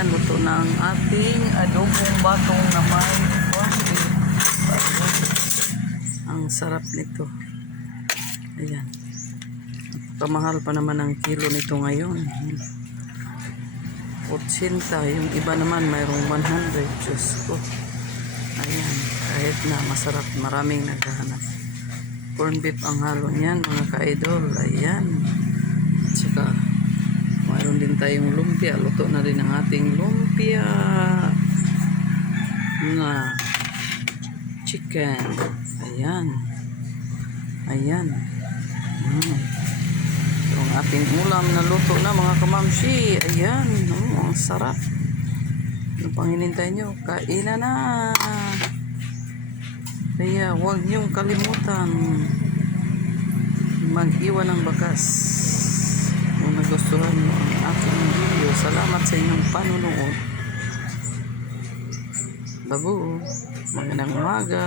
Ayan, luto na ang ating adobong batong na may corned beef. Ang sarap nito. Ayan. Napamahal pa naman ang kilo nito ngayon. 80. Yung iba naman mayroong 100. Diyos ko. Ayan. Kahit na masarap, maraming naghahanap. Corned beef ang halo niyan, mga ka-idol. Ayan. Tsaka mayroon din tayong lumpia. Luto na din ang ating lumpia na chicken. Ayan. Ayan. So, ang ating ulam na luto na, mga kamamshi. Ayan. Ang sarap. Ano pang hinintay nyo? Kainan na. Kaya huwag niyong kalimutan mag-iwan ng bakas kung nagustuhan mo ang aking video. Salamat sa inyong panunood. Babu, magandang umaga.